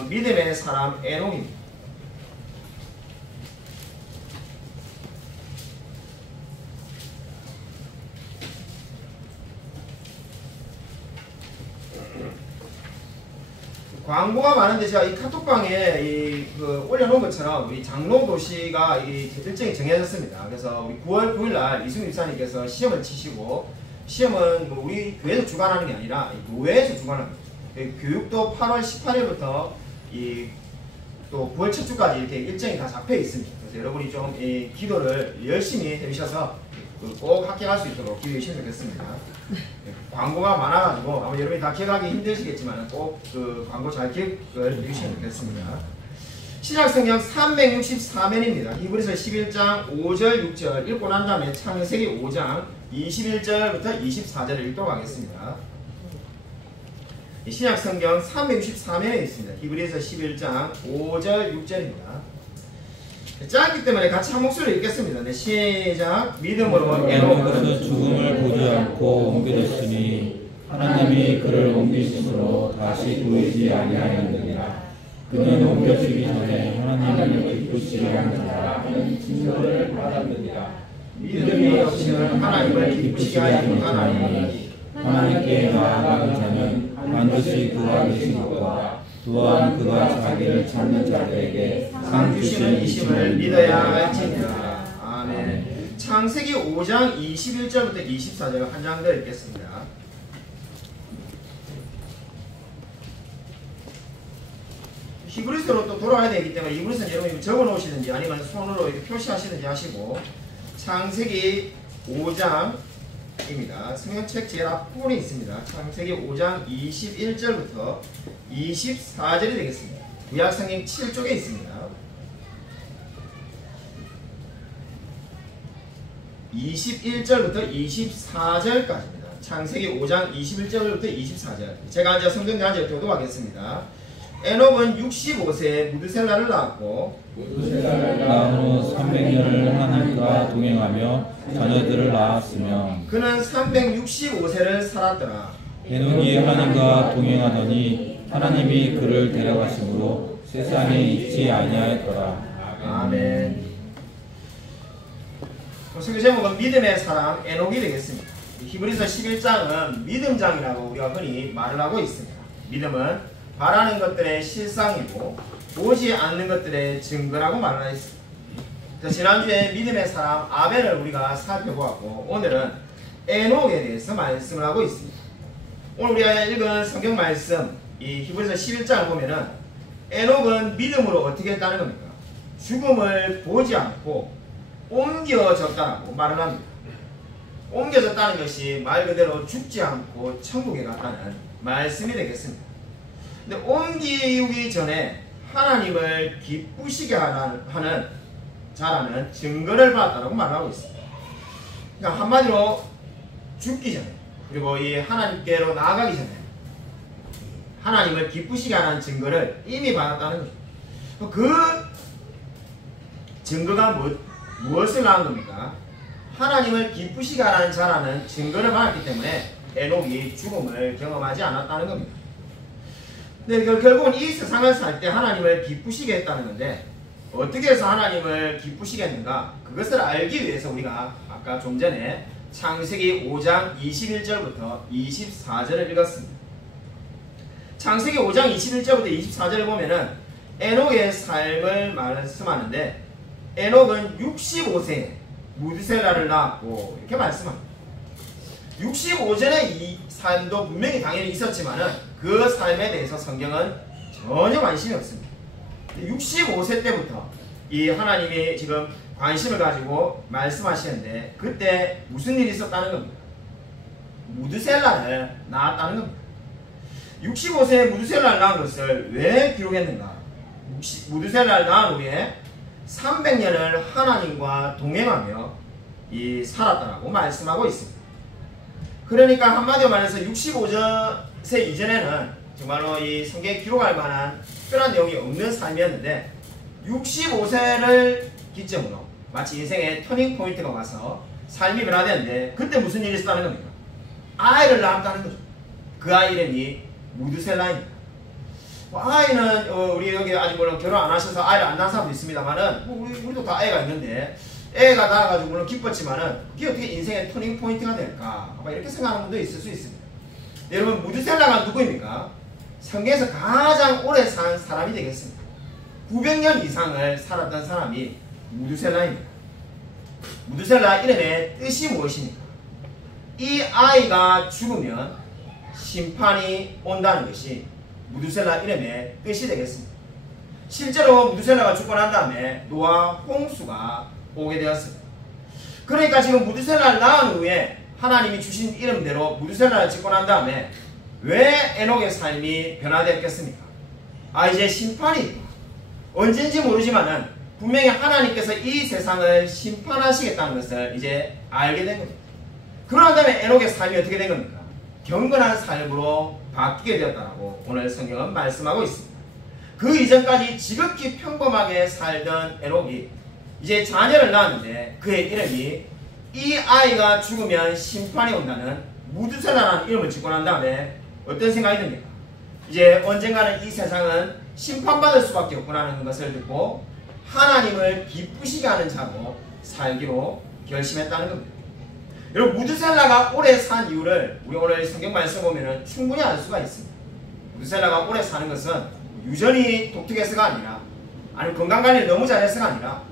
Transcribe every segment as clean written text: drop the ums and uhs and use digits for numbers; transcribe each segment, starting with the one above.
믿음의 사람 에녹입니다. 광고가 많은데 제가 이 카톡방에 올려놓은 것처럼 우리 장로도시가 일정이 정해졌습니다. 그래서 우리 9월 9일날 이승우 집사님께서 시험을 치시고, 시험은 뭐 우리 교회에서 주관하는 게 아니라 교회에서 주관합니다. 교육도 8월 18일부터 또 9월 첫 주까지 이렇게 일정이 다 잡혀 있습니다. 그래서 여러분이 좀 기도를 열심히 해주셔서 꼭 합격할 수 있도록 기도해 주시면 좋겠습니다. 광고가 많아가지고 아마 여러분이 다 기억하기 힘드시겠지만 꼭 그 광고 잘 기억을 해주시면 좋겠습니다. 신약성경 364면입니다. 히브리서 11장 5절 6절 읽고 난 다음에 창세기 5장 21절부터 24절을 읽도록 하겠습니다. 신약성경 364면에 있습니다. 히브리서 11장 5절 6절입니다. 짧기 때문에 같이 한 목소리로 읽겠습니다. 네, 시작. 믿음으로 에녹은 죽음을 보지 않고 옮겨졌으니 하나님이 그를 옮기심으로 다시 보이지 아니하였느니라. 그는 옮겨지기 전에 하나님을 기쁘시게 한 자라 하는 칭찬을 받았느니라. 믿음이 없이는 하나님을 기쁘시게 하지 못하나니 하나님께 나아가는 자는 반드시 그가 계신 것과 또한 그가 자기를 찾는 자들에게 상 주시는 이심을 믿어야 할지니라. 아멘. 창세기 5장 21절부터 24절 한 장 더 읽겠습니다. 히브리서로 또 돌아와야 되기 때문에 히브리서는 여러분이 적어 놓으시든지 아니면 손으로 이렇게 표시하시든지 하시고, 창세기 5장입니다. 성경책 제일 앞부분에 있습니다. 창세기 5장 21절부터 24절이 되겠습니다. 구약성경 7쪽에 있습니다. 21절부터 24절까지입니다. 창세기 5장 21절부터 24절. 제가 이제 성경 한절 교도하겠습니다. 에녹은 65세에 무드셀라를 낳았고, 무드셀라를 낳은 후 300년을 하나님과 동행하며 자녀들을 낳았으며, 그는 365세를 살았더라. 에녹이 하나님과 동행하더니 하나님이 그를 데려가심으로 세상에 있지 아니하였더라. 아멘. 성경 제목은 믿음의 사람 에녹이 되겠습니다. 히브리서 11장은 믿음장이라고 우리가 흔히 말을 하고 있습니다. 믿음은 바라는 것들의 실상이고 보지 않는 것들의 증거라고 말을 했습니다. 지난주에 믿음의 사람 아벨을 우리가 살펴보았고, 오늘은 에녹에 대해서 말씀을 하고 있습니다. 오늘 우리가 읽은 성경 말씀, 이 히브리서 11장을 보면은 에녹은 믿음으로 어떻게 했다는 겁니까? 죽음을 보지 않고 옮겨졌다고 말을 합니다. 옮겨졌다는 것이 말 그대로 죽지 않고 천국에 갔다는 말씀이 되겠습니다. 근데 옮기기 전에 하나님을 기쁘시게 하는 자라는 증거를 받았다고 말하고 있습니다. 그러니까 한마디로 죽기 전에, 그리고 이 하나님께로 나아가기 전에 하나님을 기쁘시게 하는 증거를 이미 받았다는 거죠. 그 증거가 무엇을 낳은 겁니까? 하나님을 기쁘시게 하는 자라는 증거를 받았기 때문에 에녹이 죽음을 경험하지 않았다는 겁니다. 근데 결국은 이 세상을 살 때 하나님을 기쁘시게 했다는 건데, 어떻게 해서 하나님을 기쁘시게 했는가? 그것을 알기 위해서 우리가 아까 좀 전에 창세기 5장 21절부터 24절을 읽었습니다. 창세기 5장 21절부터 24절을 보면은 에녹의 삶을 말씀하는데, 에녹은 65세에 무드셀라를 낳았고 이렇게 말씀합니다. 65전에 이 삶도 분명히 당연히 있었지만은 그 삶에 대해서 성경은 전혀 관심이 없습니다. 65세 때부터 이 하나님이 지금 관심을 가지고 말씀하시는데, 그때 무슨 일이 있었다는 겁니다. 무드셀라를 낳았다는 겁니다. 65세에 무드셀라를 낳은 것을 왜 기록했는가? 무드셀라를 낳은 후에 300년을 하나님과 동행하며 살았다라고 말씀하고 있습니다. 그러니까 한마디로 말해서 65세 이전에는 정말로 이 성경에 기록할 만한 특별한 내용이 없는 삶이었는데, 65세를 기점으로 마치 인생의 터닝 포인트가 와서 삶이 변화되는데, 그때 무슨 일이 있었다는 겁니까? 아이를 낳았다는 거죠. 그 아이 이름이 무드셀라입니다. 아이는 우리 여기 아직 물론 결혼 안 하셔서 아이를 안 낳은 사람도 있습니다만은 뭐 우리도 다 애가 있는데 애가 낳아가지고 물론 기뻤지만은 그게 어떻게 인생의 터닝 포인트가 될까? 아마 이렇게 생각하는 분도 있을 수 있습니다. 여러분 무드셀라가 누구입니까? 성경에서 가장 오래 산 사람이 되겠습니다. 900년 이상을 살았던 사람이 무드셀라입니다. 무드셀라 이름의 뜻이 무엇입니까? 이 아이가 죽으면 심판이 온다는 것이 무드셀라 이름의 뜻이 되겠습니다. 실제로 무드셀라가 죽고 난 다음에 노아 홍수가 오게 되었습니다. 그러니까 지금 무드셀라를 낳은 후에 하나님이 주신 이름대로 무드셀라를 짓고 난 다음에 왜 에녹의 삶이 변화되었겠습니까? 이제 심판이 언젠지 모르지만은 분명히 하나님께서 이 세상을 심판하시겠다는 것을 이제 알게 된 겁니다. 그러한 다음에 에녹의 삶이 어떻게 된 겁니까? 경건한 삶으로 바뀌게 되었다고 오늘 성경은 말씀하고 있습니다. 그 이전까지 지극히 평범하게 살던 에녹이 이제 자녀를 낳았는데 그의 이름이 이 아이가 죽으면 심판이 온다는 무드셀라라는 이름을 짓고 난 다음에 어떤 생각이 듭니까? 이제 언젠가는 이 세상은 심판받을 수밖에 없구나는 것을 듣고 하나님을 기쁘시게 하는 자로 살기로 결심했다는 겁니다. 여러분 무드셀라가 오래 산 이유를 우리 오늘 성경 말씀 보면 충분히 알 수가 있습니다. 무드셀라가 오래 사는 것은 유전이 독특해서가 아니라 아니면 건강관리를 너무 잘해서가 아니라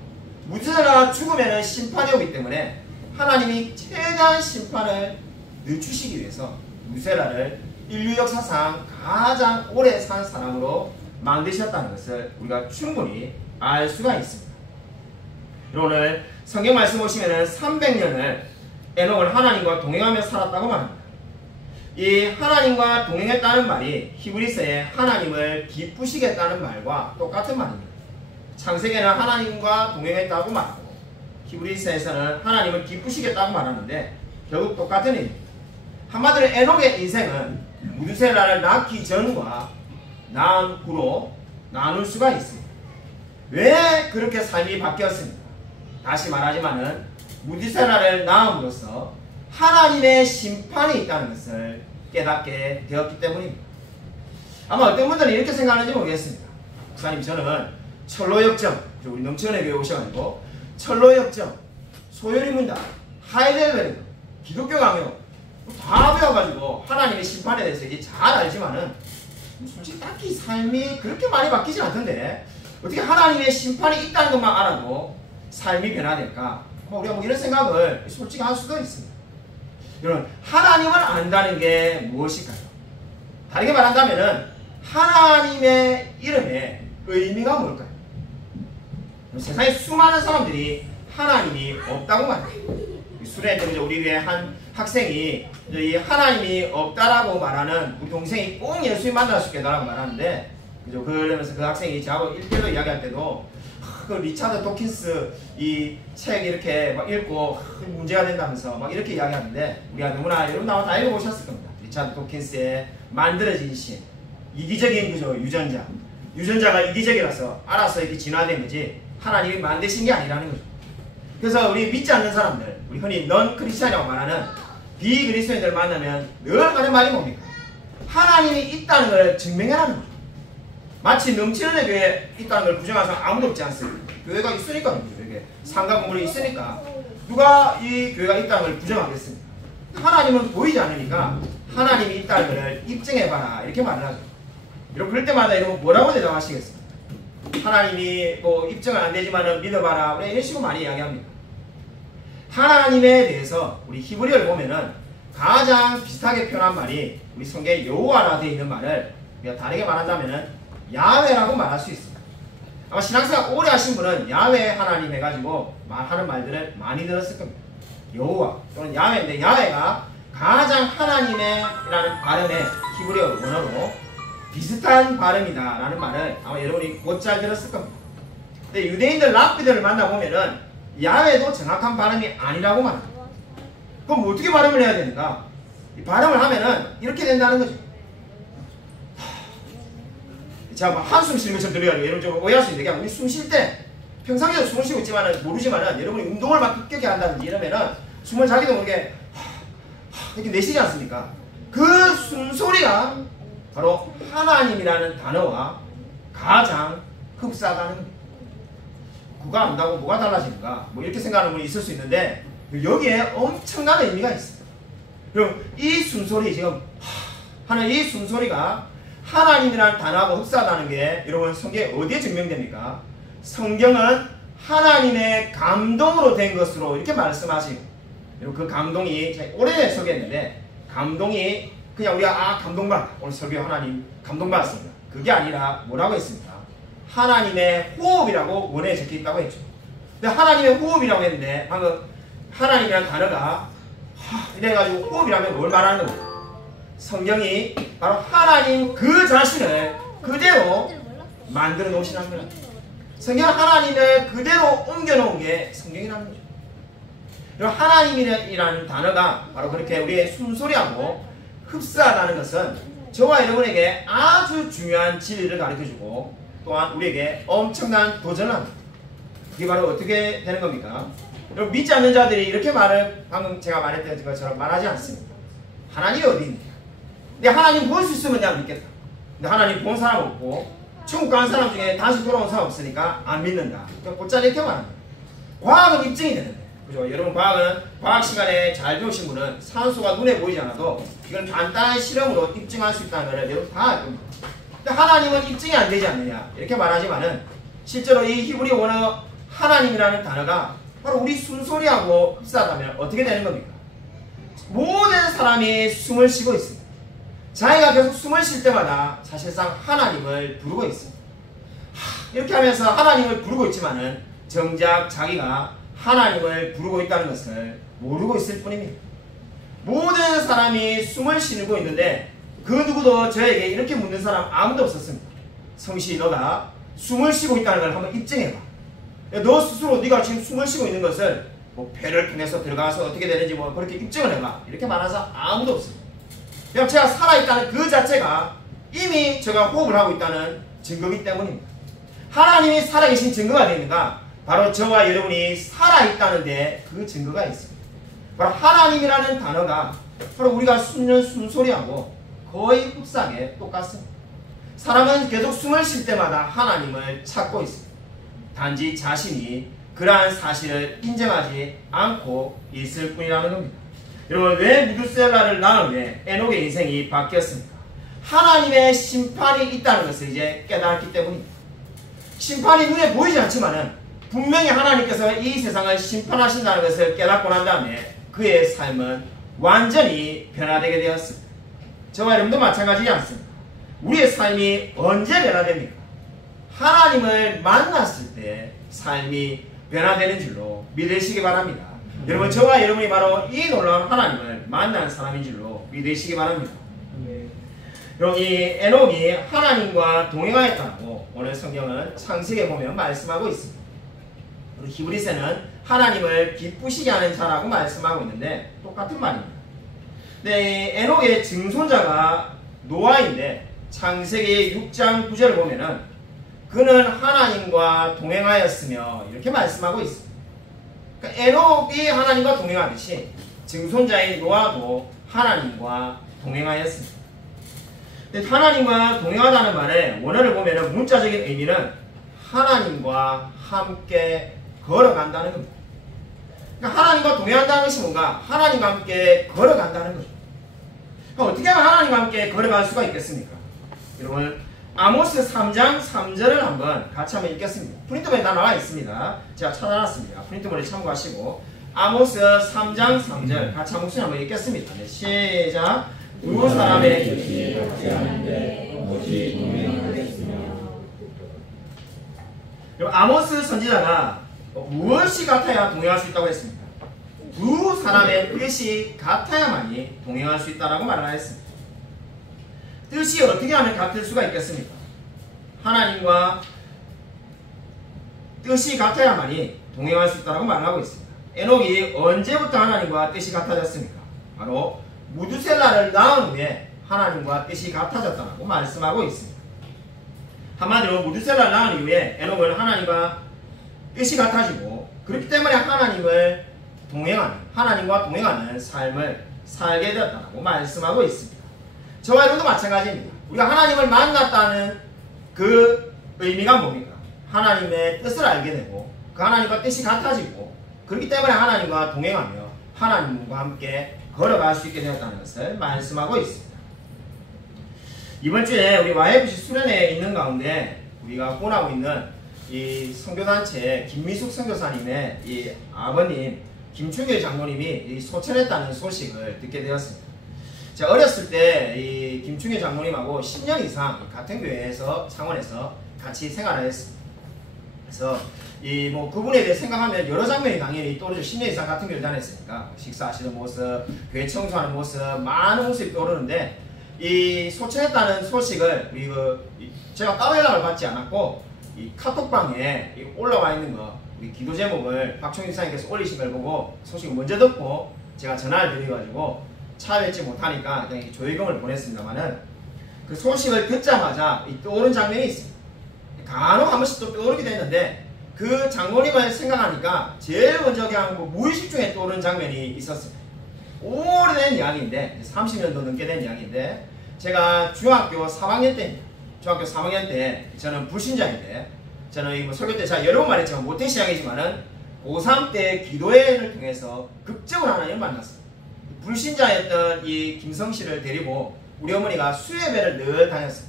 무드셀라가 죽으면 심판이 오기 때문에 하나님이 최대한 심판을 늦추시기 위해서 무드셀라를 인류 역사상 가장 오래 산 사람으로 만드셨다는 것을 우리가 충분히 알 수가 있습니다. 오늘 성경 말씀 보시면 300년을 에녹을 하나님과 동행하며 살았다고 말합니다. 이 하나님과 동행했다는 말이 히브리서에 하나님을 기쁘시겠다는 말과 똑같은 말입니다. 창세기에는 하나님과 동행했다고 말하고 히브리서에서는 하나님을 기쁘시겠다고 말하는데 결국 똑같은 의미입니다. 한마디로 에녹의 인생은 무드셀라를 낳기 전과 낳은 후로 나눌 수가 있습니다. 왜 그렇게 삶이 바뀌었습니까? 다시 말하지만은 무드셀라를 낳음으로써 하나님의 심판이 있다는 것을 깨닫게 되었기 때문입니다. 아마 어떤 분들은 이렇게 생각하는지 모르겠습니다. 목사님 저는 철로역정, 우리 넘치원에 교회 오셔가지고 철로역정, 소요리문답, 하이델베르, 기독교 강요 다 배워가지고 하나님의 심판에 대해서 이제 잘 알지만은 솔직히 딱히 삶이 그렇게 많이 바뀌지 않던데 어떻게 하나님의 심판이 있다는 것만 알아도 삶이 변화될까? 우리가 뭐 이런 생각을 솔직히 할 수도 있습니다. 여러분 하나님을 안다는 게 무엇일까요? 다르게 말한다면은 하나님의 이름의 의미가 뭘까요? 세상에 수많은 사람들이 하나님이 없다고 말합니다. 수련회 우리 교회 한 학생이 이 하나님이 없다라고 말하는 우리 동생이 꼭 예수님 만날 수 있게 해달라고 말하는데 그러면서 그 학생이 저하고 1대1로 이야기할 때도 그 리차드 도킨스 이 책 이렇게 막 읽고 문제가 된다면서 막 이렇게 이야기하는데 우리가 너무나 여러분 아마 다 읽어보셨을 겁니다. 리차드 도킨스의 만들어진 신 이기적인 그죠 유전자가 이기적이라서 알아서 이렇게 진화된 거지 하나님이 만드신 게 아니라는 거죠. 그래서 우리 믿지 않는 사람들 우리 흔히 넌 크리스찬이라고 말하는 비그리스도인들 만나면 늘 하는 말이 뭡니까? 하나님이 있다는 걸 증명하라는 거죠. 마치 넘치는 교회에 있다는 걸 부정하는 사람 아무도 없지 않습니다. 교회가 있으니까 이게 상가 건물이 있으니까 누가 이 교회가 있다는 걸 부정하겠습니까? 하나님은 보이지 않으니까 하나님이 있다는 걸 입증해봐라 이렇게 말을 하죠. 여러분 그럴 때마다 여러분 뭐라고 대답하시겠습니까? 하나님이 뭐 입증은 안 되지만은 믿어봐라 우리 이런 식으로 많이 이야기합니다. 하나님에 대해서 우리 히브리어를 보면은 가장 비슷하게 표현한 말이 우리 성경에 여호와라 되어 있는 말을 우리가 다르게 말한다면은 야훼라고 말할 수 있습니다. 아마 신앙생활 오래 하신 분은 야훼 하나님 해가지고 말하는 말들을 많이 들었을 겁니다. 여호와 또는 야훼인데 야훼가 가장 하나님의라는 발음의 히브리어 원어로 비슷한 발음이다 라는 말을 아마 여러분이 곧잘 들었을 겁니다. 근데 유대인들 랍비들을 만나보면은 야훼도 정확한 발음이 아니라고 말합니다. 그럼 어떻게 발음을 해야 되는가? 이 발음을 하면은 이렇게 된다는 거죠. 제가 막 한숨 쉬는 것처럼 들려가지고 여러분 좀 오해할 수 있는데 우리 숨 쉴 때 평상시에도 숨을 쉬고 있지만은 모르지만은 여러분이 운동을 막 급격히 한다든지 이러면은 숨을 자기도 모르게 이렇게 내쉬지 않습니까? 그 숨소리가 바로 하나님이라는 단어와 가장 흡사하다는 겁니다. 그거 안다고 뭐가 달라지는가? 뭐 이렇게 생각하는 분이 있을 수 있는데 여기에 엄청난 의미가 있습니다. 그럼 이 숨소리 지금 하는 이 숨소리가 하나님이라는 단어하고 흡사하다는 게 여러분 성경에 어디에 증명됩니까? 성경은 하나님의 감동으로 된 것으로 이렇게 말씀하시고 그 감동이 오래 설교했는데 감동이 그냥 우리가 감동받았다. 오늘 설교 하나님 감동받았습니다. 그게 아니라 뭐라고 했습니까? 하나님의 호흡이라고 원에 적혀있다고 했죠. 근데 하나님의 호흡이라고 했는데 방금 하나님이라는 단어가 이래가지고 호흡이라면 뭘 말하는 겁니까? 성경이 바로 하나님 그 자신을 그대로 만들어 놓으시는 거예요. 성경은 하나님을 그대로 옮겨놓은 게 성경이라는 거죠. 그리고 하나님이라는 단어가 바로 그렇게 우리의 숨소리하고 흡사하다는 것은 저와 여러분에게 아주 중요한 진리를 가르쳐주고 또한 우리에게 엄청난 도전을 합니다. 그게 바로 어떻게 되는 겁니까? 여러분 믿지 않는 자들이 이렇게 말을 방금 제가 말했던 것처럼 말하지 않습니다. 하나님이 어디 있느냐? 근데 하나님 볼 수 있으면 내가 믿겠다. 근데 하나님 본 사람 없고 천국 간 사람 중에 다시 돌아온 사람 없으니까 안 믿는다. 곧잘 이렇게 말합니다. 과학은 입증이 되는데 그죠? 여러분 과학 시간에 잘 배우신 분은 산소가 눈에 보이지 않아도 이걸 간단한 실험으로 입증할 수 있다는 걸 여러분 다 알 겁니다. 근데 하나님은 입증이 안 되지 않느냐 이렇게 말하지만은 실제로 이 히브리 원어 하나님이라는 단어가 바로 우리 숨소리하고 흡사하다면 어떻게 되는 겁니까? 모든 사람이 숨을 쉬고 있습니다. 자기가 계속 숨을 쉴 때마다 사실상 하나님을 부르고 있습니다. 이렇게 하면서 하나님을 부르고 있지만은 정작 자기가 하나님을 부르고 있다는 것을 모르고 있을 뿐입니다. 모든 사람이 숨을 쉬고 있는데 그 누구도 저에게 이렇게 묻는 사람 아무도 없었습니다. 성시 너가 숨을 쉬고 있다는 걸 한번 입증해봐. 너 스스로 네가 지금 숨을 쉬고 있는 것을 뭐 배를 통해서 들어가서 어떻게 되는지 뭐 그렇게 입증을 해봐. 이렇게 말하는 사람 아무도 없습니다. 그냥 제가 살아있다는 그 자체가 이미 제가 호흡을 하고 있다는 증거이기 때문입니다. 하나님이 살아계신 증거가 되는가? 바로 저와 여러분이 살아있다는데 그 증거가 있습니다. 바로 하나님이라는 단어가 바로 우리가 숨는 숨소리하고 거의 흡사하게 똑같습니다. 사람은 계속 숨을 쉴 때마다 하나님을 찾고 있습니다. 단지 자신이 그러한 사실을 인정하지 않고 있을 뿐이라는 겁니다. 여러분 왜 무두셀라를 낳은 후에 에녹의 인생이 바뀌었습니까? 하나님의 심판이 있다는 것을 이제 깨달았기 때문입니다. 심판이 눈에 보이지 않지만은 분명히 하나님께서 이 세상을 심판하신다는 것을 깨닫고 난 다음에 그의 삶은 완전히 변화되게 되었습니다. 저와 여러분도 마찬가지지 않습니다. 우리의 삶이 언제 변화됩니까? 하나님을 만났을 때 삶이 변화되는 줄로 믿으시기 바랍니다. 여러분 저와 여러분이 바로 이 놀라운 하나님을 만난 사람인 줄로 믿으시기 바랍니다. 여러분 이 에녹이 하나님과 동행하였다고 오늘 성경은 창세기에 보면 말씀하고 있습니다. 우리 히브리서는 하나님을 기쁘시게 하는 자라고 말씀하고 있는데 똑같은 말입니다. 네, 에녹의 증손자가 노아인데 창세기 6장 9절을 보면은 그는 하나님과 동행하였으며 이렇게 말씀하고 있습니다. 그러니까 에녹이 하나님과 동행하듯이 증손자인 노아도 하나님과 동행하였습니다. 근데 하나님과 동행하다는 말의 원어를 보면은 문자적인 의미는 하나님과 함께 걸어간다는 겁니다. 그러니까 하나님과 동행한다는 것이 뭔가? 하나님과 함께 걸어간다는 거죠. 그러니까 어떻게 하면 하나님과 함께 걸어갈 수가 있겠습니까? 여러분 아모스 3장 3절을 한번 같이 한번 읽겠습니다. 프린트본에 다 나와 있습니다. 제가 찾아놨습니다. 프린트본에 참고하시고 아모스 3장 3절 같이 한 목소리 한번 읽겠습니다. 네, 시작. 두 사람의 뜻이 같지 않은데 어찌 동행하겠으며. 아모스 선지자가 무엇이 같아야 동행할 수 있다고 했습니까? 두 사람의 뜻이 같아야만이 동행할 수 있다고 말하였습니다. 뜻이 어떻게 하면 같을 수가 있겠습니까? 하나님과 뜻이 같아야만이 동행할 수 있다고 말하고 있습니다. 에녹이 언제부터 하나님과 뜻이 같아졌습니까? 바로 무두셀라를 낳은 후에 하나님과 뜻이 같아졌다고 말씀하고 있습니다. 한마디로 무두셀라를 낳은 이후에 에녹은 하나님과 뜻이 같아지고 그렇기 때문에 하나님과 동행하는 삶을 살게 되었다고 말씀하고 있습니다. 저와 여러분도 마찬가지입니다. 우리가 하나님을 만났다는 그 의미가 뭡니까? 하나님의 뜻을 알게 되고 그 하나님과 뜻이 같아지고 그렇기 때문에 하나님과 동행하며 하나님과 함께 걸어갈 수 있게 되었다는 것을 말씀하고 있습니다. 이번 주에 우리 YFC 수련회에 있는 가운데 우리가 후원하고 있는 이 선교단체 김미숙 선교사님의 이 아버님 김충길 장로님이 소천했다는 소식을 듣게 되었습니다. 제가 어렸을 때 이 김충길 장로님하고 10년 이상 같은 교회에서 창원에서 같이 생활을 했습니다. 그래서 이 뭐 그분에 대해 생각하면 여러 장면이 당연히 떠오르죠. 10년 이상 같은 교회를 다녔으니까 식사하시는 모습, 교회 청소하는 모습, 많은 모습이 떠오르는데 이 소천했다는 소식을 제가 따로 연락을 받지 않았고 이 카톡방에 올라와 있는 거 우리 기도 제목을 박총희 사님께서 올리신 걸 보고 소식을 먼저 듣고 제가 전화를 드려가지고 차였지 못하니까 그냥 조회경을 보냈습니다만은 그 소식을 듣자마자 떠오른 장면이 있습니다. 간혹 한 번씩 또 떠오르게 됐는데 그 장로님을 생각하니까 제일 먼저 그냥 무의식 중에 떠오른 장면이 있었습니다. 오래된 이야기인데 30년도 넘게 된 이야기인데 제가 중학교 3학년 때입니다. 중학교 3학년 때 저는 불신자인데 저는 설교 때 제가 여러 번 말했지만 모태신앙이지만은 고3 때 기도회를 통해서 극적으로 하나님을 만났어요. 불신자였던 이 김성씨를 데리고 우리 어머니가 수요예배를 늘 다녔어요.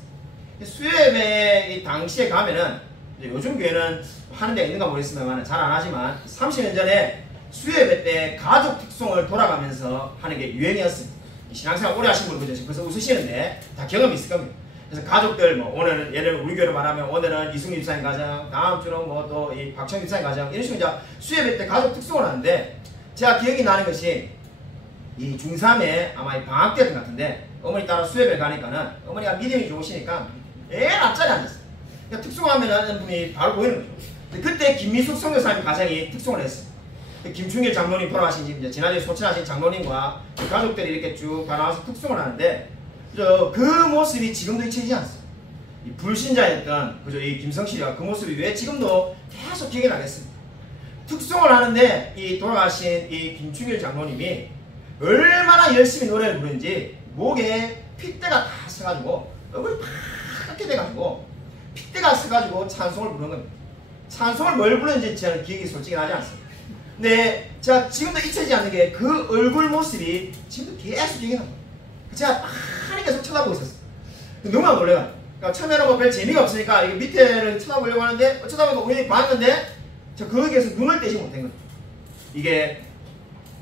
수요예배 당시에 가면은 요즘 교회는 하는 데가 있는가 모르겠습니다만 잘 안 하지만 30년 전에 수요예배 때 가족 특송을 돌아가면서 하는 게 유행이었습니다. 신앙생활 오래 하신 분들 벌써 웃으시는데 다 경험이 있을 겁니다. 그래서 가족들 오늘은 예를 들어 우리 교회로 말하면 오늘은 이승민 집사님 가정, 다음 주는 또 이 박청희 집사님 가정 이런 식으로 이제 수요예배 때 가족 특송을 하는데 제가 기억이 나는 것이 이 중3에 아마 이 방학 때였던 것 같은데 어머니 따라 수요예배 가니까는 어머니가 믿음이 좋으시니까 맨 앞자리에 앉았어요. 그러니까 특송하면 분이 바로 보이는 거죠. 그때 김미숙 선교사님 가정이 특송을 했어요. 김충길 장로님 돌아가신 집 이제 지난주에 소천하신 장로님과 가족들이 이렇게 쭉 다 나와서 특송을 하는데 그 모습이 지금도 잊혀지지 않습니다. 이 불신자였던 이 김성실이가 그 모습이 왜 지금도 계속 기억이 나겠습니다. 특송을 하는데 이 돌아가신 이 김충길 장로님이 얼마나 열심히 노래를 부르는지 목에 핏대가 다 서가지고 얼굴이 파랗게 돼가지고 핏대가 서가지고 찬송을 부르는 겁니다. 찬송을 뭘 부르는지 저는 기억이 솔직히 나지 않습니다. 근데 제가 지금도 잊혀지지 않는 게 그 얼굴 모습이 지금도 계속 기억이 납니다. 제가 많이 계속 쳐다보고 있었어요. 너무나 놀래가지고. 그러니까 처음에는 뭐 별 재미가 없으니까 이 밑에를 쳐다보려고 하는데 쳐다보니까 우연히 봤는데 저 거기에서 눈을 떼지 못한 거예요. 이게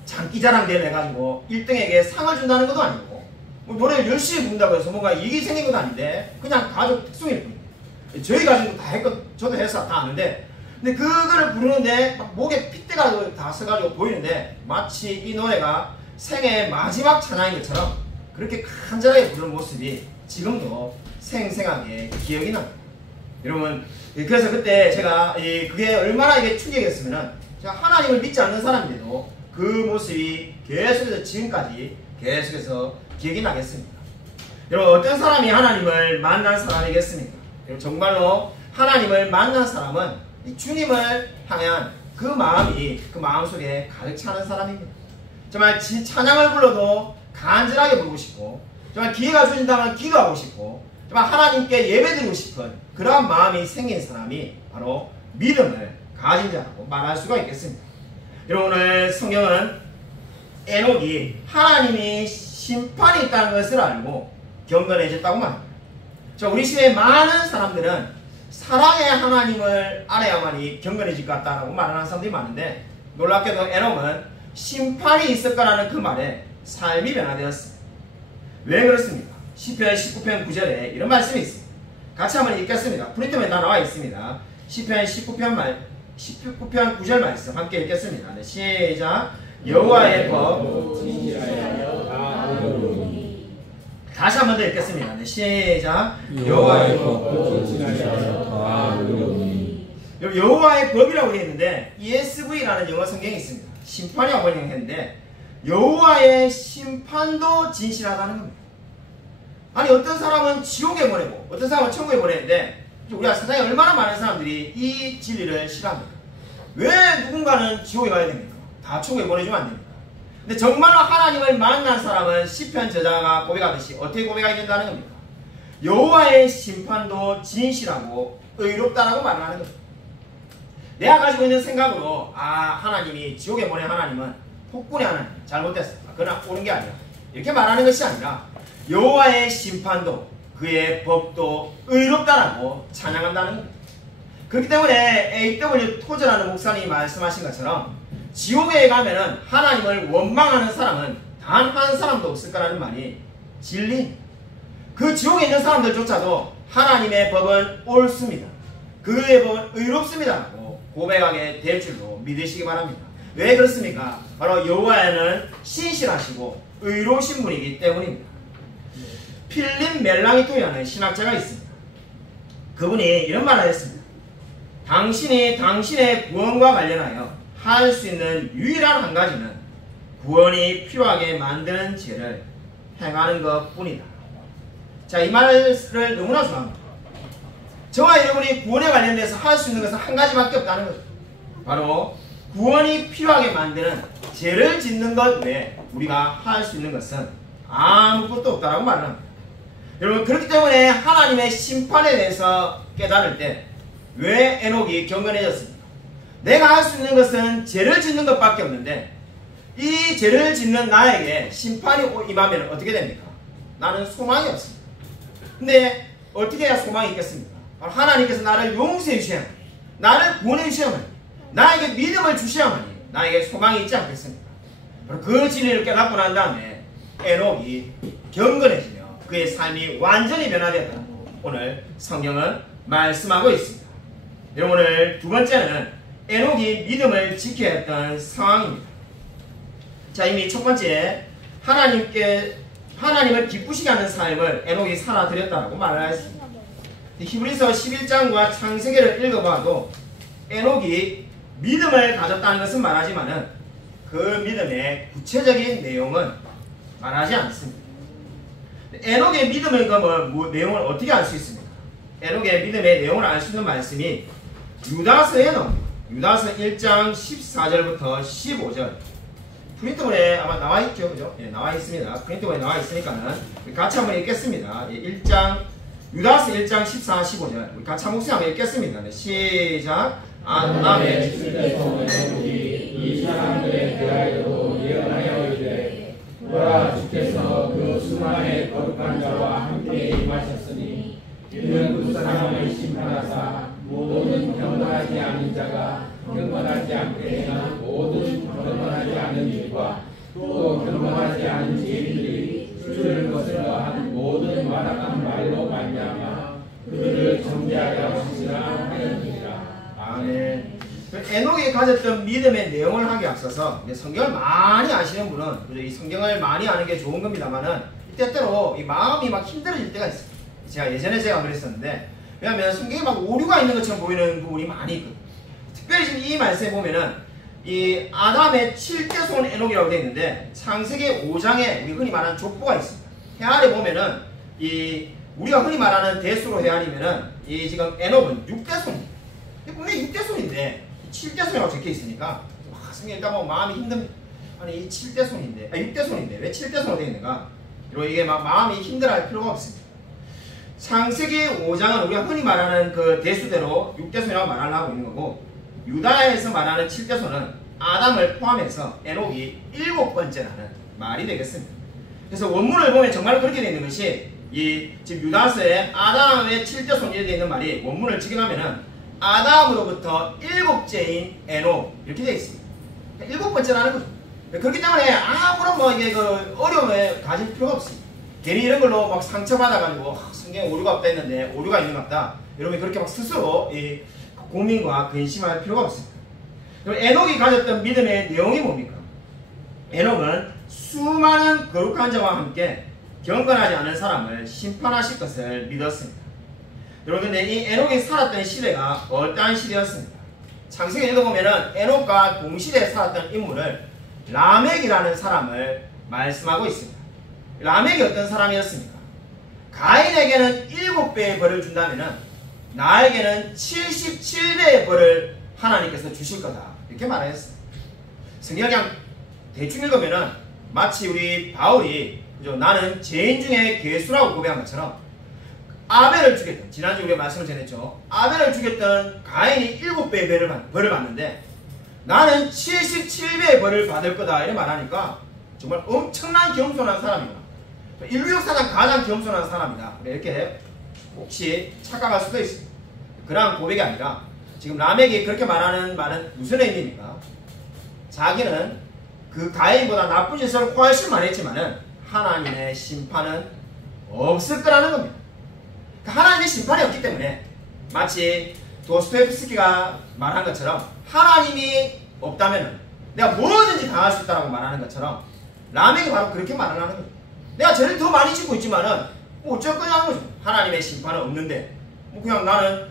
장기자랑 대회를 해가지고 1등에게 상을 준다는 것도 아니고 뭐 노래를 열심히 부른다고 해서 뭔가 이익이 생긴 것도 아닌데 그냥 가족 특송일 뿐이에요. 저희 가족도 다 했거든요. 저도 해서 다 아는데 근데 그거를 부르는데 막 목에 핏대가 다 서가지고 보이는데 마치 이 노래가 생애의 마지막 찬양인 것처럼 그렇게 간절하게 부르는 모습이 지금도 생생하게 기억이 납니다. 여러분 그래서 그때 제가 그게 얼마나 이게 충격이었으면은 제가 하나님을 믿지 않는 사람인데도 그 모습이 계속해서 지금까지 계속해서 기억이 나겠습니다. 여러분 어떤 사람이 하나님을 만난 사람이겠습니까? 여러분 정말로 하나님을 만난 사람은 주님을 향한 그 마음이 그 마음속에 가득 차는 사람입니다. 정말 찬양을 불러도 간절하게 부르고 싶고 정말 기회가 주어진다면 기도하고 싶고 정말 하나님께 예배드리고 싶은 그러한 마음이 생긴 사람이 바로 믿음을 가진 자라고 말할 수가 있겠습니다. 여러분 오늘 성경은 에녹이 하나님이 심판이 있다는 것을 알고 경건해졌다고 말합니다. 우리 시대의 많은 사람들은 사랑의 하나님을 알아야만이 경건해질 것 같다고 말하는 사람들이 많은데 놀랍게도 에녹은 심판이 있을 거라는 그 말에 삶이 변화되었습니다. 왜 그렇습니까? 시편 19편 9절에 이런 말씀이 있습니다. 같이 한번 읽겠습니다. 프린트맨 다 나와 있습니다. 시편 19편 9절 말씀 함께 읽겠습니다. 네, 시작. 여호와의 법 다시 한번 더 읽겠습니다. 네, 시작. 여호와의 법 여호와의 법이라고 되어 있는데 ESV라는 영어 성경이 있습니다. 심판이라고 번역했는데 여호와의 심판도 진실하다는 겁니다. 아니 어떤 사람은 지옥에 보내고 어떤 사람은 천국에 보내는데 우리가 세상에 얼마나 많은 사람들이 이 진리를 싫어합니까? 왜 누군가는 지옥에 가야 됩니까? 다 천국에 보내주면 안 됩니까? 근데 정말로 하나님을 만난 사람은 시편 저자가 고백하듯이 어떻게 고백해야 된다는 겁니까? 여호와의 심판도 진실하고 의롭다라고 말을 하는 거죠. 내가 가지고 있는 생각으로 하나님이 지옥에 보낸 하나님은 폭군의 하나님 잘못됐어. 그러나 오는 게 아니야. 이렇게 말하는 것이 아니라 여호와의 심판도 그의 법도 의롭다라고 찬양한다는 거예요. 그렇기 때문에 A.W. 토저라는 목사님이 말씀하신 것처럼 지옥에 가면은 하나님을 원망하는 사람은 단 한 사람도 없을 거라는 말이 진리. 그 지옥에 있는 사람들조차도 하나님의 법은 옳습니다. 그의 법은 의롭습니다라고 고백하게 될 줄로 믿으시기 바랍니다. 왜 그렇습니까? 바로 여호와는 신실하시고 의로우신 분이기 때문입니다. 필립 멜랑이토이라는 신학자가 있습니다. 그분이 이런 말을 했습니다. 당신이 당신의 구원과 관련하여 할 수 있는 유일한 한 가지는 구원이 필요하게 만드는 죄를 행하는 것 뿐이다. 자, 이 말을 너무나 좋아합니다. 저와 여러분이 구원에 관련돼서 할 수 있는 것은 한 가지밖에 없다는 거죠. 바로 구원이 필요하게 만드는 죄를 짓는 것 외에 우리가 할 수 있는 것은 아무것도 없다라고 말을 합니다. 여러분, 그렇기 때문에 하나님의 심판에 대해서 깨달을 때 왜 에녹이 경건해졌습니까? 내가 할 수 있는 것은 죄를 짓는 것밖에 없는데 이 죄를 짓는 나에게 심판이 임하면 어떻게 됩니까? 나는 소망이 없습니다. 근데 어떻게 해야 소망이 있겠습니까? 바로 하나님께서 나를 용서해 주셔야만, 나를 구원해 주셔야만, 나에게 믿음을 주셔야만 나에게 소망이 있지 않겠습니까? 바로 그 진리를 깨닫고 난 다음에 에녹이 경건해지며 그의 삶이 완전히 변화되었다고 오늘 성경은 말씀하고 있습니다. 여러분, 오늘 두 번째는 에녹이 믿음을 지켜야 했던 상황입니다. 자, 이미 첫 번째 하나님을 기쁘시게 하는 삶을 에녹이 살아드렸다고 말을 했습니다. 히브리서 11장과 창세기를 읽어봐도 에녹이 믿음을 가졌다는 것은 말하지만은 그 믿음의 구체적인 내용은 말하지 않습니다. 에녹의 믿음의 내용을 어떻게 알 수 있습니까? 에녹의 믿음의 내용을 알 수 있는 말씀이 유다서에 나옵니다. 유다서 1장 14절부터 15절. 프린트본에 아마 나와 있죠, 그죠? 예, 나와 있습니다. 프린트본에 나와 있으니까는 같이 한번 읽겠습니다. 예, 유다서 1장 14, 15절. 우리 같이 한번 한번 읽겠습니다. 네, 시작. 아담의 이 사람들에 대하여도 예언하여 이르되 보라, 주께서 그 수많은 거룩한 자와 함께 임하셨으니 이는 그 사람을 심판하사 모든 경건하지 않은 자가 경건하지 않게 하는 모든 경건하지 않은 일과 또 경건하지 않은 죄인들이 주를 거슬러 한 모든 완악한 말로 말미암아 그들을 정죄하게 하시라 하였느니라. 아멘. 에녹이 가졌던 믿음의 내용을 하기 앞서서 성경을 많이 아시는 분은 이 성경을 많이 아는 게 좋은 겁니다만은 때때로 이 마음이 막 힘들어질 때가 있어요. 예전에 제가 그랬었는데, 왜냐하면 성경에 막 오류가 있는 것처럼 보이는 부분이 많이 있거든요. 특별히 지금 이 말씀에 보면은 이 아담의 7대 손 에녹이라고 되어 있는데 창세기 5장에 우리 흔히 말하는 족보가 있습니다. 헤아리 보면은 이 우리가 흔히 말하는 대수로 헤아리면은 이 지금 에녹은 6대 손입니다. 분명히 6대 손인데 7대 손이라고 적혀 있으니까 성경 일단 뭐 마음이 힘듭니다. 아니 이 7대 손인데 6대 손인데 왜 7대 손으로 되어 있는가? 이런 이게 막 마음이 힘들어할 필요가 없습니다. 창세기 5장은 우리가 흔히 말하는 그 대수대로 6대 손이라고 말하고 있는 거고, 유다에서 말하는 7대 손은 아담을 포함해서 에녹이 7번째라는 말이 되겠습니다. 그래서 원문을 보면 정말 그렇게 되어 있는 것이 이 지금 유다서에 아담의 7대 손이 되어 있는 말이 원문을 직역하면은 아담으로부터 7째인 에녹 이렇게 되어 있습니다. 7번째라는 거죠. 그렇기 때문에 아무런 뭐 이게 그 어려움을 가질 필요가 없습니다. 괜히 이런 걸로 막 상처받아가지고 성경에 오류가 없다 했는데 오류가 있는 것 같다. 여러분이 그렇게 막 스스로 이 고민과 근심할 필요가 없습니다. 그럼 에녹이 가졌던 믿음의 내용이 뭡니까? 에녹은 수많은 거룩한 자와 함께 경건하지 않은 사람을 심판하실 것을 믿었습니다. 여러분, 근데 이 에녹이 살았던 시대가 어떠한 시대였습니까? 창세기 읽어보면은 에녹과 동시대에 살았던 인물을 라멕이라는 사람을 말씀하고 있습니다. 라멕이 어떤 사람이었습니까? 가인에게는 7배의 벌을 준다면은 나에게는 77배의 벌을 하나님께서 주실 거다. 이렇게 말했어요. 성경 그냥 대충 읽으면은 마치 우리 바울이 그죠? 나는 죄인 중에 괴수라고 고백한 것처럼 아벨을 죽였던, 지난주 우리가 말씀을 전했죠. 아벨을 죽였던 가인이 7배의 벌을 받는데 나는 77배의 벌을 받을 거다 이렇게 말하니까 정말 엄청난 겸손한 사람이구나. 인류 역사상 가장 겸손한 사람이다. 이렇게 혹시 착각할 수도 있습니다. 그러한 고백이 아니라 지금 라멕이 그렇게 말하는 말은 무슨 의미입니까? 자기는 그 가인보다 나쁜 짓을 훨씬 많이 했지만은 하나님의 심판은 없을 거라는 겁니다. 하나님의 심판이 없기 때문에 마치 도스토옙스키가 말한 것처럼 하나님이 없다면 내가 뭐든지 당할 수 있다고 말하는 것처럼 라멕이 바로 그렇게 말을 하는 거죠. 내가 죄를 더 많이 짓고 있지만은 뭐 어쩔 거냐는 거죠. 하나님의 심판은 없는데 뭐 그냥 나는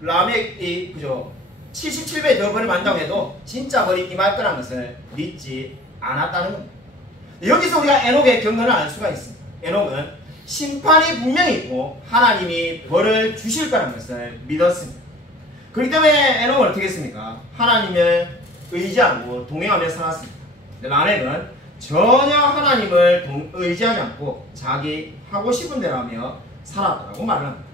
라멕이 그죠 77배 더 벌을 받는다고 해도 진짜 벌이 임할 거라는 것을 믿지 않았다는 겁니다. 여기서 우리가 에녹의 경건을 알 수가 있습니다. 에녹은 심판이 분명히 있고 하나님이 벌을 주실 거라는 것을 믿었습니다. 그렇기 때문에 에녹은 어떻게 했습니까? 하나님을 의지하고 동행하며 살았습니다. 라멕은 전혀 하나님을 의지하지 않고 자기 하고 싶은 대로 하며 살았다고 말을 합니다.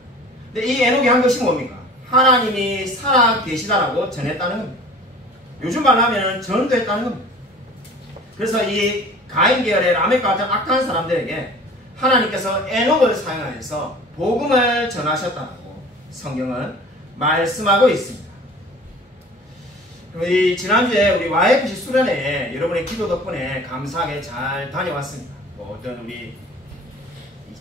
근데 이 에녹이 한 것이 뭡니까? 하나님이 살아 계시다라고 전했다는 겁니다. 요즘 말로 하면 전도했다는 겁니다. 그래서 이 가인 계열의 라멕과 같은 악한 사람들에게 하나님께서 에녹을 사용하여서 복음을 전하셨다고 성경은 말씀하고 있습니다. 이 지난주에 우리 YFC 수련회에 여러분의 기도 덕분에 감사하게 잘 다녀왔습니다. 뭐 어떤 우리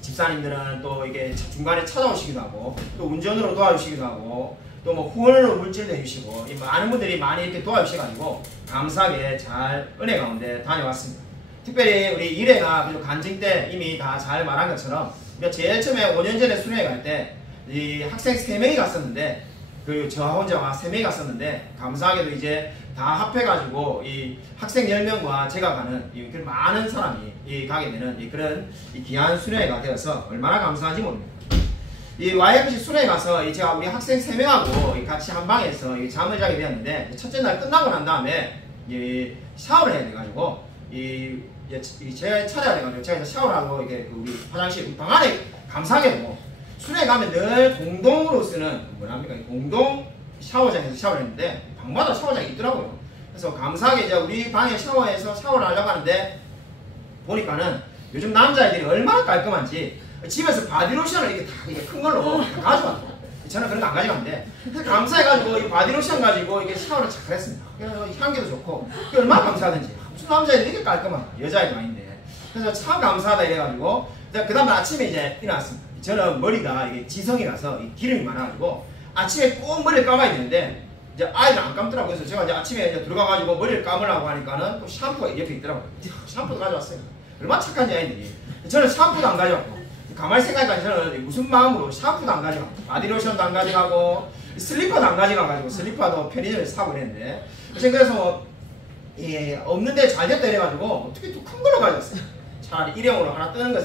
집사님들은 또 이게 중간에 찾아오시기도 하고 또 운전으로 도와주시기도 하고 또 뭐 후원으로 물질도 해주시고 많은 분들이 많이 이렇게 도와주셔가지고 감사하게 잘 은혜 가운데 다녀왔습니다. 특별히 우리 일회가 간증 때 이미 다 잘 말한 것처럼 제일 처음에 5년 전에 수련회 갈 때 이 학생 3명이 갔었는데 저 혼자 3명이 갔었는데 감사하게도 이제 다 합해가지고 이 학생 10명과 제가 가는 많은 사람이 가게 되는 그런 귀한 수련회가 되어서 얼마나 감사한지 모릅니다. 이 YFC 수련회 가서 제가 우리 학생 3명하고 같이 한 방에서 잠을 자게 되었는데 첫째 날 끝나고 난 다음에 샤워를 해야 돼가지고 제가 차려야 돼가지고 제가 샤워를 하고 우리 화장실 방 안에 감사하게도 수련회 가면 늘 공동으로 쓰는 공동 샤워장에서 샤워를 했는데 방마다 샤워장이 있더라고요. 그래서 감사하게 이제 우리 방에 샤워해서 샤워를 하려고 하는데 보니까는 요즘 남자애들이 얼마나 깔끔한지 집에서 바디로션을 이렇게 다 큰 걸로 가져왔더라고요. 저는 그런 거 안 가져갔는데 감사해가지고 이 바디로션 가지고 이게 샤워를 잘 했습니다. 그래서 향기도 좋고 얼마나 감사하든지 무슨 남자애들이 이렇게 깔끔한 여자애도 아닌데 그래서 참 감사하다 이래가지고 그 다음에 아침에 이제 일어났습니다. 저는 머리가 이게 지성이라서 기름이 많아가지고 아침에 꼭 머리를 감아야 되는데 이제 아이들 안 감더라고요. 그래서 제가 이제 아침에 이제 들어가가지고 머리를 감으려고 하니까는 또 샴푸가 옆에 있더라고요. 샴푸도 가져왔어요. 얼마나 착한지 아이들이. 저는 샴푸도 안 가져왔고 가만히 생각하니까 저는 무슨 마음으로 샴푸도 안 가져가고 바디로션도 안 가져가고 슬리퍼도 안 가져가가지고 슬리퍼도 편의점에서 사고 그랬는데 그래서 없는데 잘 됐다 이래가지고 어떻게 또 큰 걸로 가져왔어요. 차라리 일회용으로 하나 뜨는 거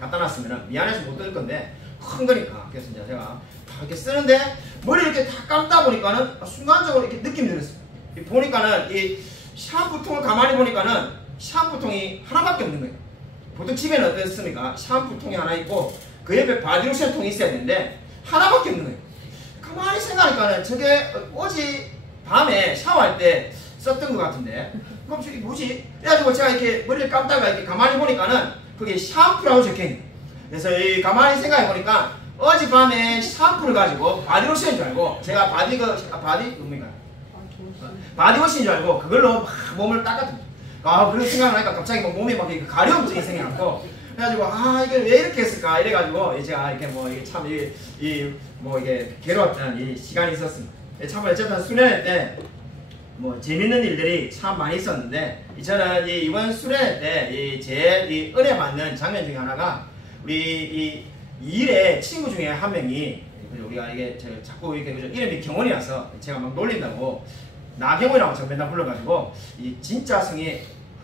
갖다 놨으면 미안해서 못 뜯을 건데 큰 거니까 그래서 이제 제가 다 이렇게 쓰는데 머리 이렇게 다 감다 보니까는 순간적으로 이렇게 느낌이 들었어요. 보니까는 이 샴푸통을 가만히 보니까는 샴푸통이 하나밖에 없는 거예요. 보통 집에는 어떻습니까? 샴푸통이 하나 있고 그 옆에 바디로션 통이 있어야 되는데 하나밖에 없는 거예요. 가만히 생각하니까는 저게 어제 밤에 샤워할 때 썼던 것 같은데 그럼 저게 뭐지? 그래가지고 제가 이렇게 머리를 감다가 이렇게 가만히 보니까는 그게 샴푸라고 적혀있는. 그래서 가만히 생각해보니까 어젯밤에 샴푸를 가지고 바디로션인 줄 알고 제가 바디워시인 줄 알고 그걸로 막 몸을 닦았더니 그런 생각을 하니까 갑자기 몸에 막 가려움증이 생겨갖고 그래가지고 이게 왜 이렇게 했을까 이래가지고 제가 이렇게 이게 참 이게 괴로웠던 이 시간이 있었습니다. 참 어쨌든 수련회 때 재밌는 일들이 참 많이 있었는데 저는 이번 수련회 때 제일 은혜 받는 장면 중에 하나가 우리 일의 친구 중에 한 명이 우리가 이게 자꾸 이렇게 이름이 경원이라서 제가 막 놀린다고 나경원이라고 저 맨날 불러가지고 진짜 성이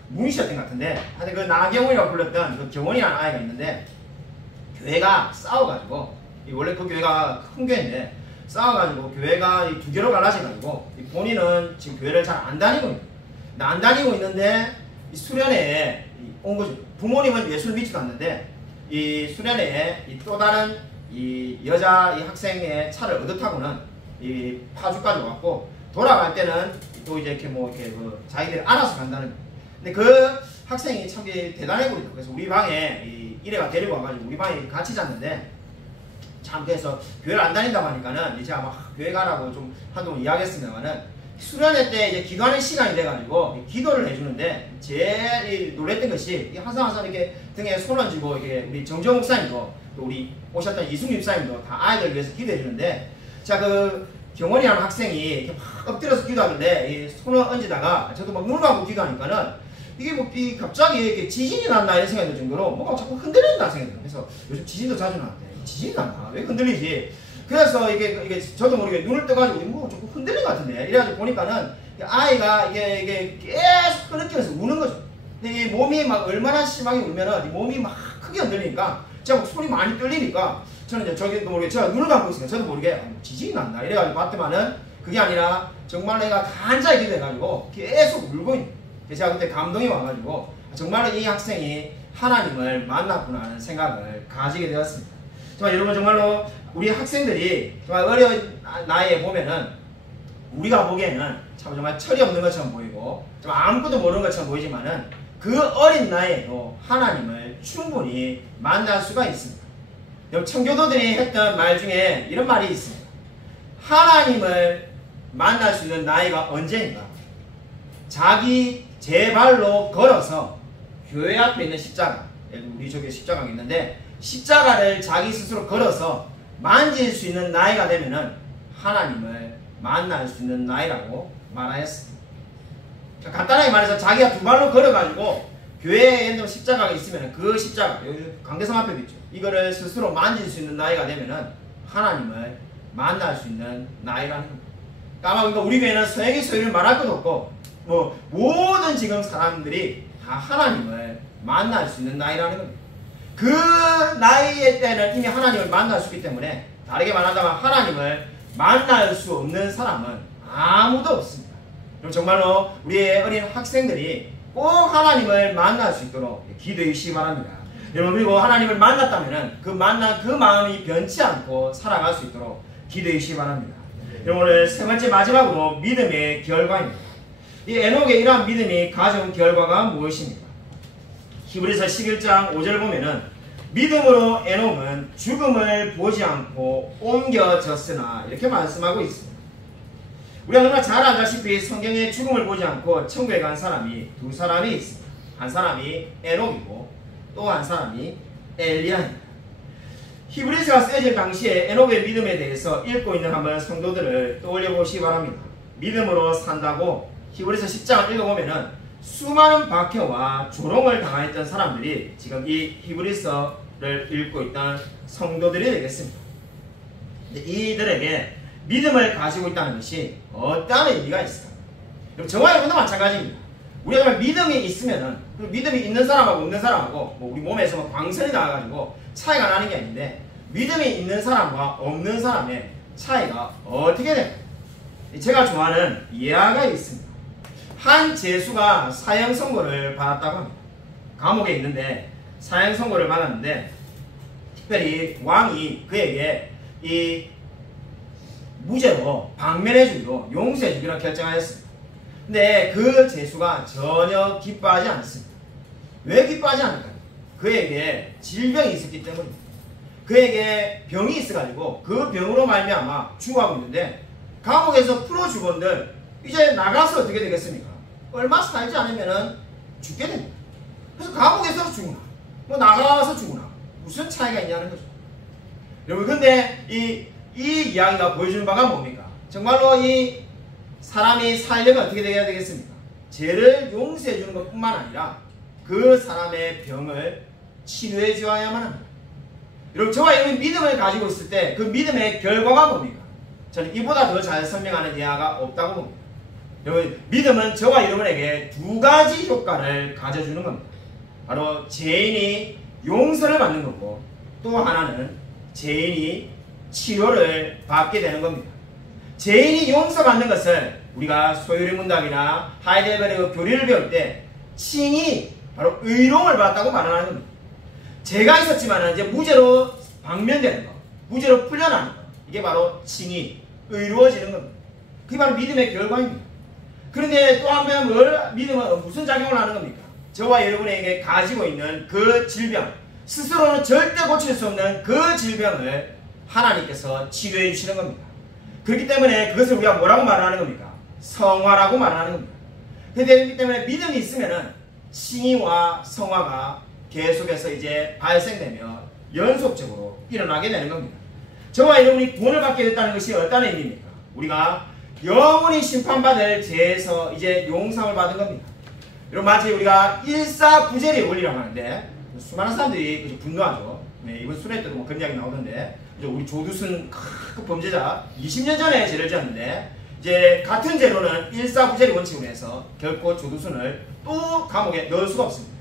문씨였던 것 같은데 하여튼 그 나경원이라고 불렀던 그 경원이라는 아이가 있는데 교회가 싸워가지고 원래 그 교회가 큰 교회인데 싸워가지고 교회가 2개로 갈라져가지고 본인은 지금 교회를 잘 안 다니고 있는 안 다니고 있는데 이 수련회에 온 거죠. 부모님은 예수를 믿지도 않는데 이 수련회에 또 다른 이 여자 이 학생의 차를 얻어 타고는 이 파주까지 왔고 돌아갈 때는 또 이제 이렇게 뭐 이렇게 그 자기들이 알아서 간다는. 근데 그 학생이 참 대단해 보이더라고요. 그래서 우리 방에 이 일애가 데리고 와가지고 우리 방에 같이 잤는데 참 그래서 교회를 안 다닌다고 하니까는 이제 아마 교회 가라고 좀 한동안 이야기했습니다만은 수련회 때 이제 기도하는 시간이 돼가지고 기도를 해주는데 제일 놀랬던 것이 항상 이렇게 등에 손 얹고 이렇게 우리 정정 목사님도 우리 오셨던 이승규 목사님도 다 아이들 위해서 기도해 주는데 자 그 경원이라는 학생이 이렇게 막 엎드려서 기도하는데 이 손을 얹다가 저도 막 눈을 감고 기도하니까는 이게 뭐 갑자기 이렇게 지진이 났나 이런 생각이 들 정도로 뭔가 자꾸 흔들린다 생각이 들어요. 그래서 요즘 지진도 자주 나는데 지진이 났나 왜 흔들리지? 그래서 이게 저도 모르게 눈을 떠가지고 뭐 조금 흔들린 것 같은데 이래가지고 보니까는 아이가 이게 계속 흐느끼면서 우는 거죠. 근데 이 몸이 막 얼마나 심하게 울면은 이 몸이 막 크게 흔들리니까 제가 막 손이 많이 떨리니까 저는 이제 저기도 모르게 제가 눈을 감고 있으니까 저도 모르게 지진이 났나 이래가지고 봤더만은 그게 아니라 정말 내가 간절히 기도해가지고 계속 울고 있는. 제가 그때 감동이 와가지고 정말 이 학생이 하나님을 만났구나 하는 생각을 가지게 되었습니다. 정말 여러분 정말로 우리 학생들이 정말 어려운 나이에 보면은 우리가 보기에는 참 정말 철이 없는 것처럼 보이고 좀 아무것도 모르는 것처럼 보이지만은 그 어린 나이에도 하나님을 충분히 만날 수가 있습니다. 청교도들이 했던 말 중에 이런 말이 있습니다. 하나님을 만날 수 있는 나이가 언제인가? 자기 제 발로 걸어서 교회 앞에 있는 십자가, 우리 저기 십자가가 있는데 십자가를 자기 스스로 걸어서 만질 수 있는 나이가 되면은 하나님을 만날 수 있는 나이라고 말하였습니다. 간단하게 말해서 자기가 두 발로 걸어가지고 교회에 십자가가 있으면 그 십자가, 여기 강대상 앞에도 있죠. 이거를 스스로 만질 수 있는 나이가 되면은 하나님을 만날 수 있는 나이라는 겁니다. 그러니까 우리 교회는 서양의 소유를 말할 것도 없고 뭐 모든 지금 사람들이 다 하나님을 만날 수 있는 나이라는 겁니다. 그 나이의 때는 이미 하나님을 만날 수 있기 때문에 다르게 말하자면 하나님을 만날 수 없는 사람은 아무도 없습니다. 그럼 정말로 우리의 어린 학생들이 꼭 하나님을 만날 수 있도록 기도해 주시기 바랍니다. 여러분 그리고 하나님을 만났다면 그 만난 그 마음이 변치 않고 살아갈 수 있도록 기도해 주시기 바랍니다. 여러분 오늘 세 번째 마지막으로 믿음의 결과입니다. 이 에녹의 이러한 믿음이 가져온 결과가 무엇입니까? 히브리서 11장 5절 보면은 믿음으로 에녹은 죽음을 보지 않고 옮겨졌으나 이렇게 말씀하고 있습니다. 우리가 너무나 잘 알다시피 성경에 죽음을 보지 않고 천국에 간 사람이 두 사람이 있습니다. 한 사람이 에녹이고 또 한 사람이 엘리야입니다. 히브리서가 쓰여질 당시에 에녹의 믿음에 대해서 읽고 있는 한번 성도들을 떠올려 보시기 바랍니다. 믿음으로 산다고 히브리서 10장을 읽어보면은 수많은 박해와 조롱을 당했던 사람들이 지금 이 히브리서를 읽고 있던 성도들이 되겠습니다. 근데 이들에게 믿음을 가지고 있다는 것이 어떠한 의미가 있을까? 그럼 저와 여러분도 마찬가지입니다. 우리가 정말 믿음이 있으면은 그 믿음이 있는 사람하고 없는 사람하고 뭐 우리 몸에서 뭐 광선이 나와가지고 차이가 나는 게 아닌데 믿음이 있는 사람과 없는 사람의 차이가 어떻게 될까요? 제가 좋아하는 예화가 있습니다. 한 죄수가 사형 선고를 받았다고 합니다. 감옥에 있는데 사형 선고를 받았는데 특별히 왕이 그에게 이 무죄로 방면해주기로 용서해주기로 결정하였습니다. 근데 그 죄수가 전혀 기뻐하지 않습니다. 왜 기뻐하지 않을까요? 그에게 질병이 있었기 때문입니다. 그에게 병이 있어가지고 그 병으로 말미암아 죽어가고 있는데 감옥에서 풀어주건들 이제 나가서 어떻게 되겠습니까? 얼마 살지 않으면 죽게 됩니다. 그래서 감옥에서 죽으나 뭐 나가서 죽으나 무슨 차이가 있냐는 거죠. 여러분 근데 이 이야기가 보여주는 바가 뭡니까? 정말로 이 사람이 살려면 어떻게 되어야 되겠습니까? 죄를 용서해 주는 것뿐만 아니라 그 사람의 병을 치료해 주어야만 합니다. 여러분 저와 여러분 믿음을 가지고 있을 때 그 믿음의 결과가 뭡니까? 저는 이보다 더 잘 설명하는 예화가 없다고 봅니다. 여러분 믿음은 저와 여러분에게 두 가지 효과를 가져주는 겁니다. 바로 죄인이 용서를 받는 거고 또 하나는 죄인이 치료를 받게 되는 겁니다. 죄인이 용서받는 것을 우리가 소유리 문답이나 하이델베르그 교리를 배울 때 칭이 바로 의로움을 받았다고 말하는 겁니다. 죄가 있었지만 이제 무죄로 방면되는 거. 무죄로 풀려나는 것. 이게 바로 칭의, 의로워지는 겁니다. 그게 바로 믿음의 결과입니다. 그런데 또 한 번 믿음은 무슨 작용을 하는 겁니까? 저와 여러분에게 가지고 있는 그 질병, 스스로는 절대 고칠 수 없는 그 질병을 하나님께서 치료해 주시는 겁니다. 그렇기 때문에 그것을 우리가 뭐라고 말하는 겁니까? 성화라고 말하는 겁니다. 그렇기 때문에 믿음이 있으면은 칭의와 성화가 계속해서 이제 발생되며 연속적으로 일어나게 되는 겁니다. 저와 여러분이 구원을 받게 됐다는 것이 어떤 의미입니까? 우리가 영원히 심판받을 죄에서 이제 용서를 받은 겁니다. 여러분 마치 우리가 일사부재리 원리라고 하는데 수많은 사람들이 분노하죠. 네, 이번 수련회 때도 뭐 그런 이야기 나오던데 우리 조두순 그 범죄자 20년 전에 죄를 지었는데 이제 같은 죄로는 일사부재리 원칙으로 해서 결코 조두순을 또 감옥에 넣을 수가 없습니다.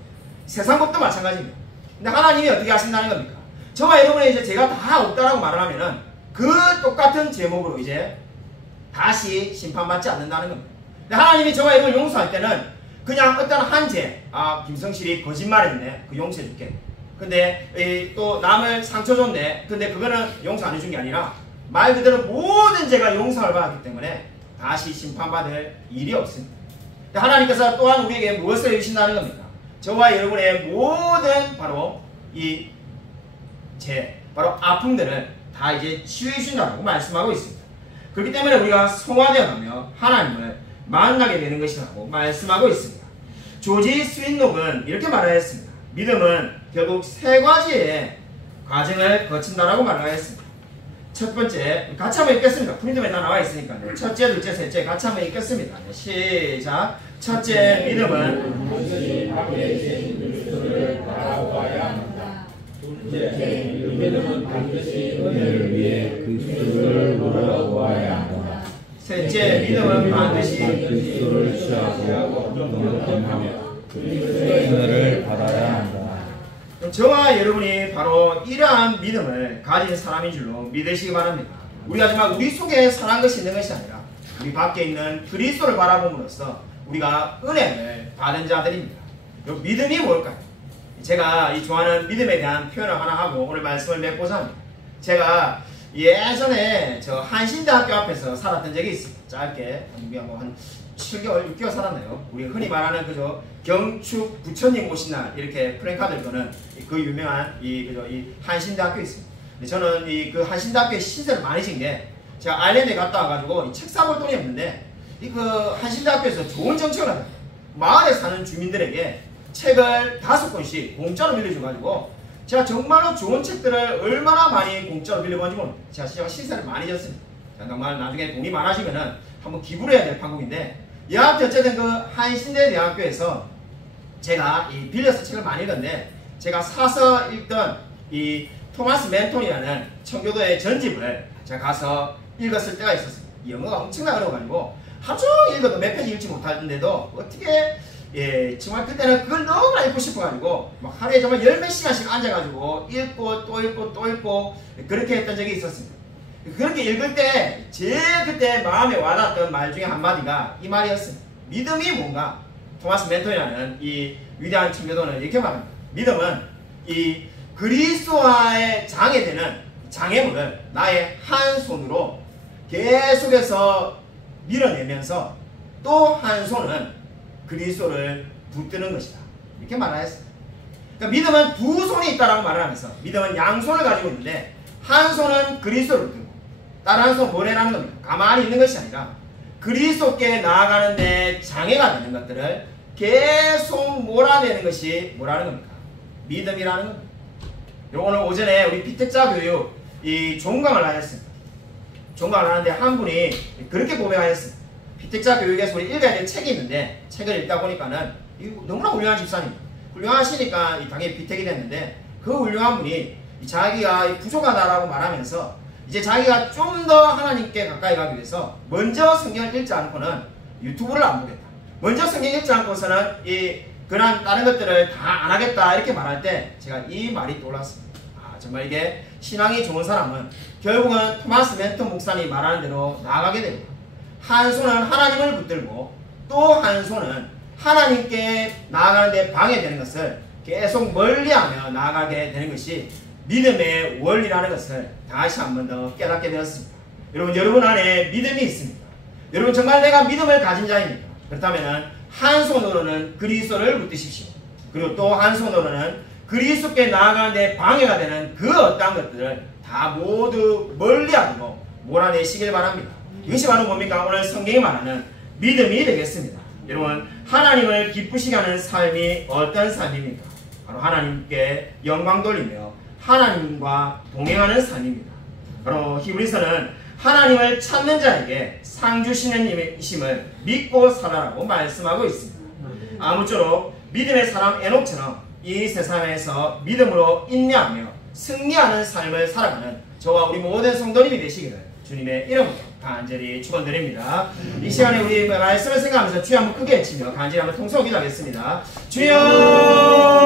세상 법도 마찬가지입니다. 근데 하나님이 어떻게 하신다는 겁니까? 저와 여러분의 이제 죄가 다 없다라고 말을 하면은 그 똑같은 제목으로 이제 다시 심판받지 않는다는 겁니다. 근데 하나님이 저와 여러분을 용서할 때는 그냥 어떤 한 죄, 김성실이 거짓말했네, 그 용서해줄게. 근데 또 남을 상처 줬네, 근데 그거는 용서 안 해준 게 아니라 말 그대로 모든 죄가 용서를 받았기 때문에 다시 심판받을 일이 없습니다. 근데 하나님께서 또한 우리에게 무엇을 해주신다는 겁니까? 저와 여러분의 모든 바로 이 죄, 바로 아픔들을 다 이제 치유해 주신다고 말씀하고 있습니다. 그렇기 때문에 우리가 성화되어 가며 하나님을 만나게 되는 것이라고 말씀하고 있습니다. 조지 스윈록은 이렇게 말하였습니다. 믿음은 결국 세 가지의 과정을 거친다라고 말하였습니다. 첫 번째, 같이 한번 읽겠습니다. 프린트에 다 나와 있으니까요. 첫째, 둘째, 셋째 같이 한번 읽겠습니다. 시작. 첫째, 믿음은 믿음은 반드시 은혜를 위해 그리스도를 돌아보아야 한다. 셋째, 믿음은 반드시 그리스도를 취하고 경험하며 그리스도의 은혜를 받아야 한다. 저와 여러분이 바로 이러한 믿음을 가진 사람인 줄로 믿으시기 바랍니다. 우리가 정말 우리 속에 선한 것이 있는 것이 아니라 우리 밖에 있는 그리스도를 바라봄으로써 우리가 은혜를 받은 자들입니다. 믿음이 뭘까요? 제가 이 좋아하는 믿음에 대한 표현을 하나 하고 오늘 말씀을 맺고자 합니다. 제가 예전에 저 한신대학교 앞에서 살았던 적이 있습니다. 짧게 한 7개월, 6개월 살았나요? 우리가 흔히 말하는 그저 경축 부처님 오신 날 이렇게 프랭카드를 거는 그 유명한 이 한신대학교에 있습니다. 근데 저는 그 한신대학교에 시세를 많이 진 게 제가 아일랜드에 갔다 와가지고 책 사볼 돈이 없는데 그 한신대학교에서 좋은 정책을 합니다. 마을에 사는 주민들에게 책을 5권씩 공짜로 빌려줘가지고 제가 정말로 좋은 책들을 얼마나 많이 공짜로 빌려본지 모릅니다. 제가 시세를 많이 졌습니다. 정말 나중에 돈이 많아지면은 한번 기부를 해야 될 방법인데 여하튼 어쨌든 그 한신대 대학교에서 제가 빌려서 책을 많이 읽었는데 제가 사서 읽던 이 토마스 맨톤이라는 청교도의 전집을 제가 가서 읽었을 때가 있었습니다. 영어가 엄청나게 어려워가지고 하루 종일 읽어도 몇 페이지 읽지 못하는데도 어떻게 정말 그때는 그걸 너무나 읽고 싶어가지고 막 하루에 정말 10몇 시간씩 앉아가지고 읽고 또 읽고 또 읽고 그렇게 했던 적이 있었습니다. 그렇게 읽을 때 제일 그때 마음에 와닿았던 말 중에 한마디가 이 말이었습니다. 믿음이 뭔가? 토마스 맨톤이라는 이 위대한 청교도는 이렇게 말합니다. 믿음은 이 그리스도와의 장애되는 장애물을 나의 한 손으로 계속해서 밀어내면서 또 한 손은 그리스도를 붙드는 것이다. 이렇게 말하였습니다. 그러니까 믿음은 두 손이 있다라고 말을 하면서 믿음은 양손을 가지고 있는데 한 손은 그리스도를 붙들고 다른 한 손은 뭐래라는 겁니다. 가만히 있는 것이 아니라 그리스도께 나아가는데 장애가 되는 것들을 계속 몰아내는 것이 뭐라는 겁니까? 믿음이라는 겁니다. 오늘 오전에 우리 피택자 교육 이 종강을 하였습니다. 종강을 하는데 한 분이 그렇게 고백하였습니다. 피택자 교육에서 우리 읽어야 될 책이 있는데 책을 읽다 보니까는 너무나 훌륭한 집사님, 훌륭하시니까 당연히 피택이 됐는데 그 훌륭한 분이 자기가 부족하다라고 말하면서 이제 자기가 좀 더 하나님께 가까이 가기 위해서 먼저 성경을 읽지 않고는 유튜브를 안 보겠다. 먼저 성경 읽지 않고서는 그런 다른 것들을 다 안 하겠다 이렇게 말할 때 제가 이 말이 떠올랐습니다. 정말 이게 신앙이 좋은 사람은 결국은 토마스 맨톤 목사님이 말하는 대로 나아가게 됩니다. 한 손은 하나님을 붙들고 또 한 손은 하나님께 나아가는 데 방해되는 것을 계속 멀리하며 나아가게 되는 것이 믿음의 원리라는 것을 다시 한 번 더 깨닫게 되었습니다. 여러분 안에 믿음이 있습니다. 여러분 정말 내가 믿음을 가진 자입니까? 그렇다면 한 손으로는 그리스도를 붙드십시오. 그리고 또 한 손으로는 그리스도께 나아가는 데 방해가 되는 그 어떠한 것들을 다 모두 멀리하고 몰아내시길 바랍니다. 이것이 바로 뭡니까? 오늘 성경이 말하는 믿음이 되겠습니다. 여러분 하나님을 기쁘시게 하는 삶이 어떤 삶입니까? 바로 하나님께 영광 돌리며 하나님과 동행하는 삶입니다. 바로 히브리서는 하나님을 찾는 자에게 상 주시는 이심을 믿고 살아라고 말씀하고 있습니다. 아무쪼록 믿음의 사람 에녹처럼 이 세상에서 믿음으로 인내하며 승리하는 삶을 살아가는 저와 우리 모든 성도님이 되시기를 주님의 이름으로 간절히 축원드립니다. 이 시간에 우리 말씀을 생각하면서 주여 한번 크게 외치며 간절히 한번 통성을 기도하겠습니다. 주여